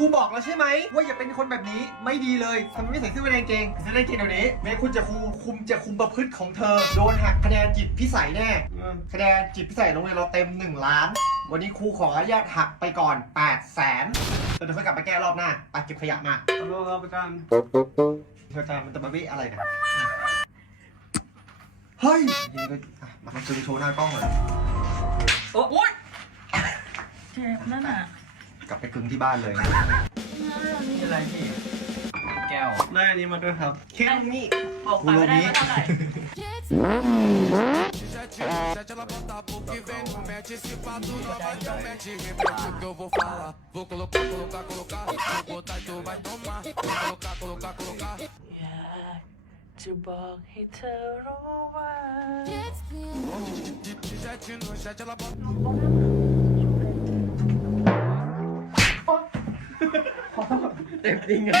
รูบอกแล้วใช่ไหมว่าอย่าเป็นคนแบบนี้ไม่ดีเลยทำไมไม่ใส่เสื้อในกางเกงใส่เสื้อในกางเกงเดี๋ยวนี้ไม่คุณจะคุมประพฤติของเธอโดนหักคะแนนจิตพิสัยแน่คะแนนจิตพิสัยโรงเรียนเราเต็ม1 ล้านวันนี้ครูขออนุญาตหักไปก่อน800,000เดี๋ยวค่อยกลับไปแก้รอบหน้าไปเก็บขยะมา เอาไปกัน เธอจะมันจะมาวิอะไรนะเฮ้ยนี่ก็มาซื้อโชว์หน้ากล้องเลย โอ้ย เจ็บนั่นน่ะ กลับไปกึ่งที่บ้านเลย นี่อะไรพี่แก้วได้อันนี้มาด้วยครับ แค่นี้ บอกไปไม่ได้ว่าเท่าไหร่ ela bota a boca e vem, não mete esse pato, não vai não mete, repete o que eu vou falar. Vou colocar, vou botar e tu vai tomar. Vou colocar. อยากจะบอกให้เธอรู้ว่า De jet no jet, ela bota. เต็มจริงอะ